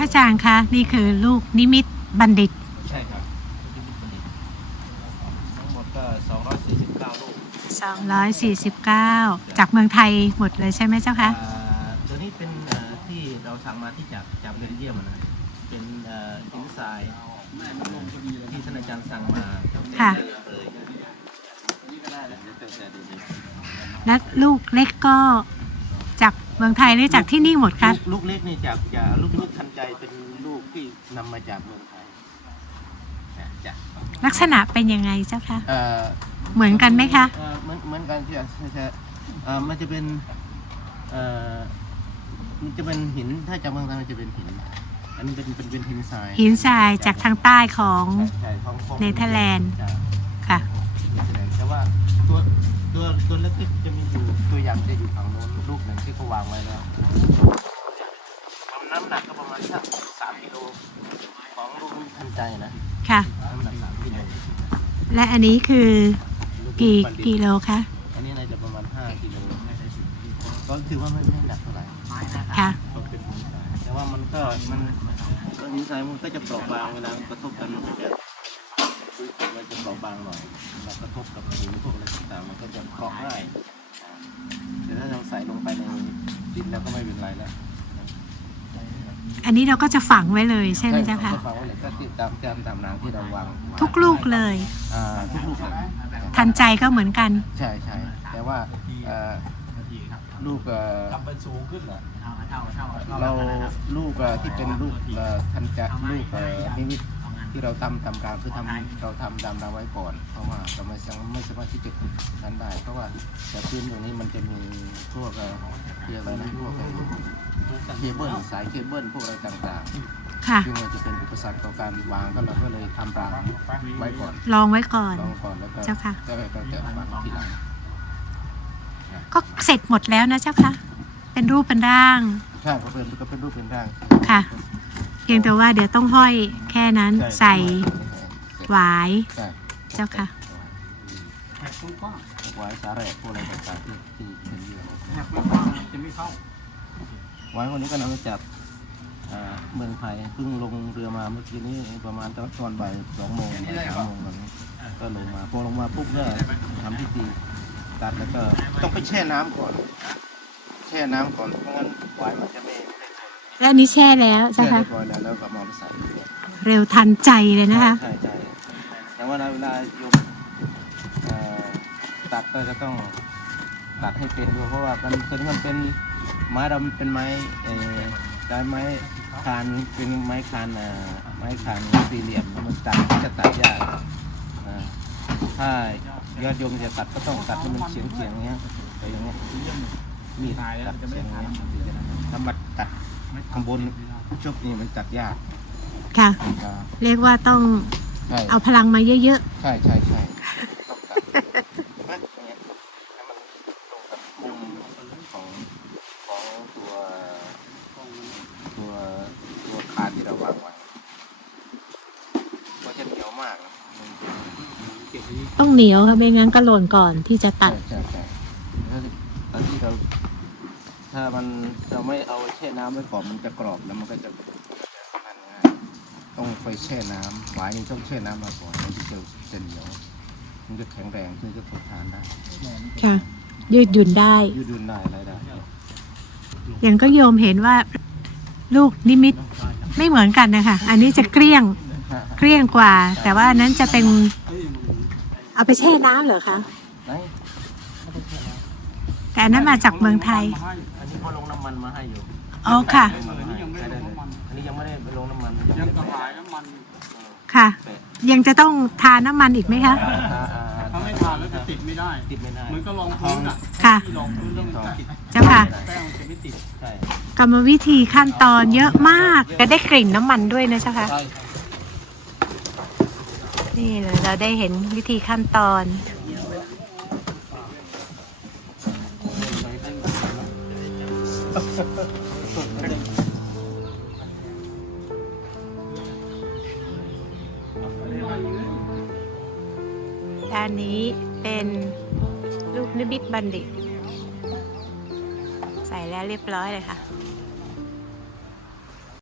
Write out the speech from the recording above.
อาจารย์คะนี่คือลูกนิมิตบัณฑิต ใช่ครับทั้งหมดก็249ลูก249 จากเมืองไทยหมดเลยใช่ไหมเจ้าคะ อ่าตัวนี้เป็นเอ่อที่เราสั่งมาที่จากจากเบลเยียมอะนะเป็นเอ่อหินทรายที่ท่านอาจารย์สั่งมาค่ะ และลูกเล็กก็จาก เมืองไทยหรือจากที่นี่หมดคะลูกลูกเล็กนี่จากจากลูกนิมิตทันใจเป็นลูกที่นำมาจากเมืองไทยนะจ้ะลักษณะเป็นยังไงเจ้าคะ เอ่อ เหมือนกันไหมคะ เอ่อเหมือนเหมือนกันที่ใช่เอ่อมันจะเป็นเอ่อมันจะเป็นหินถ้าจากเมืองไทยมันจะเป็นหิน อันนี้เป็นเป็นเป็นหินทรายหินทรายจากทางใต้ของ ใช่ใช่ของของเนเธอร์แลนด์ใช่ค่ะ เนเธอร์แลนด์แต่ว่าตัวตัวตัวเล็กๆจะมีอยู่ตัวอ ย่างจะอยู่ฝั่งโน้นลูกหนึ่งที่เขาวางไว้แล้วน้ำหนักก็ประมาณสักสามกิโลของลูกทันใจนะค่ะ น้ำหนักสามกิโลและอันนี้คือลูกี่บัณฑิตกิโลคะอันนี้น่าจะประมาณห้ากิโลก็ถือว่าไม่ไม่หนักเท่าไหร่ค่ะก็เป็นหินทรายแต่ว่ามันก็มันก็หินทรายมันก็จะเปราะบางเวลามันกระทบกันมันก็จะมันจะเปราะบางหน่อยเวลากระทบกับหินพวกอะไรต่างๆมันก็จะเกาะง่าย แต่ถ้าเราใส่ลงไปในดินแล้วก็ไม่เป็นไรแล้วอันนี้เราก็จะฝังไว้เลยใช่ไหมเจ้าคะก็ฟังไว้เลยก็ติดตามตามตามรางที่เราวางทุกลูกเลยอ่าทุกลูกเลยทันใจก็เหมือนกัน ใช่ใช่แต่ว่าเอ่อลูกเอ่อ ทำเป็นสูงขึ้นเหรอเราลูกเอ่อที่เป็นลูกเอ่อทันจะลูกเอ่อนิมิต ที่เราทำตามการคือทำเราทำดำเราไว้ก่อน เพราะว่าเราไม่สามารถไม่สามารถที่จะนั้นได้ เพราะว่าแต่พื้นตรงนี้มันจะมีพวกเอ่อเรียกอะไรนะพวกเอ่อเคเบิลสายเคเบิลพวกอะไรต่างค่ะๆซึ่งมันจะเป็นอุปสรรคต่อการวางก็เราก็เลยทำรางไว้ก่อน ลองไว้ก่อนลองก่อนแล้วก็เจ้าค่ะก็ก็จะฝังทีหลังก็เสร็จหมดแล้วนะเจ้าคะเป็นรูปเป็นร่างใช่ก็เป็นก็เป็นรูปเป็นร่างค่ะ เพียงแต่ว่าเดี๋ยวต้องห้อยแค่นั้นใส่หวายใช่เจ้าค่ะแหกกว้างไว้สาแหรกพวกอะไรต่างๆที่ที่เห็นอยู่ๆแหกกว้างๆจะไม่เข้าไว้วันนี้ก็นำมาจากอ่าเมืองไทยเพิ่งลงเรือมาเมื่อกี้นี้ประมาณตอนบ่ายสองโมงบ่ายสามโมงแบบนี้ก็ลงมาพอลงมาปุ๊บก็ทำพิธีตัดแล้วก็ต้องไปแช่น้ำก่อน แช่น้ำก่อนเพราะงั้นไว้มันจะไม่ไม่ทน และอันนี้แช่แล้วแช่เจ้าค่ะเรียบร้อยแล้วแล้วก็มาใส่เร็วทันใจเลยนะคะใช่ใช่แต่ว่าเวลาโยมเอ่อตัดก็จะต้องตัดให้เป็นด้วยเพราะว่ามันคือมันเป็นไม้เรามันเป็นไม้เอ่อได้ไม้คานเป็นไม้คานอ่าไม้คานสี่เหลี่ยมแล้วมันตัดจะตัดยากอ่าถ้ายอดโยมจะตัดก็ต้องตัดให้มันเฉียงเฉียงๆอย่างเงี้ยไปอย่างเงี้ยมีดตัดเฉียงอย่างเงี้ยถ้ามาตัด ข้างบนชุบนี่มันตัดยากค่ะอ่าเรียกว่าต้องใช่เอาพลังมาเยอะใช่ใช่ใช่ต้องตัดเห็นไหมอย่างเงี้ยให้มันตรงกับมุมของของตัวตัวตัวคานที่เราวางไว้ก็จะเหนียวมากนะมันๆต้องเหนียวค่ะไม่งั้นก็หล่นก่อนที่จะตัด ใช่ใช่ใช่ถ้าตอนที่เรา ถ้ามันเราไม่เอาแช่น้ำไว้ก่อนมันจะกรอบแล้วมันก็จะมันง่ายต้องไปแช่น้ำหวายนี่ต้องแช่น้ำมาก่อนมันจะจะเหนียวมันจะแข็งแรงถึงจะทนทานได้ค่ะ ยืดหยุ่นได้ ยืดหยุ่นได้อะไรได้อย่างก็โยมเห็นว่าลูกนิมิตไม่เหมือนกันนะคะ อันนี้จะเกลี้ยงเกลี้ยงกว่า แต่ว่าอันนั้นจะเป็น เอาไปแช่น้ำเหรอคะไหนแต่อันนั้นมาจากเมืองไทยอันนี้ เขาลงน้ำมันมาให้อยู่อ๋อค่ะลงน้ำมันมาให้ได้ได้เลยอันนี้ยังไม่ได้ไปลงน้ำมันยังไม่กระได้หายน้ำมันค่ะแปะยังจะต้องทาน้ำมันอีกไหมคะอ่าอ่าอ่าถ้าไม่ทานแล้วจะติดไม่ได้ ติดไม่ได้เหมือนก็ลองพื้นอะค่ะ ที่ลองพื้นแล้วมันจะติดเจ้าค่ะ แป้งมันจะไม่ติดใช่กรรมวิธีขั้นตอนเยอะมากจะได้กลิ่นน้ำมันด้วยนะเจ้าค่ะ ใช่ นี่เลยเราได้เห็นวิธีขั้นตอน ด้านนี้เป็นลูกนิบิตบัณฑิต ใส่แล้วเรียบร้อยเลยค่ะ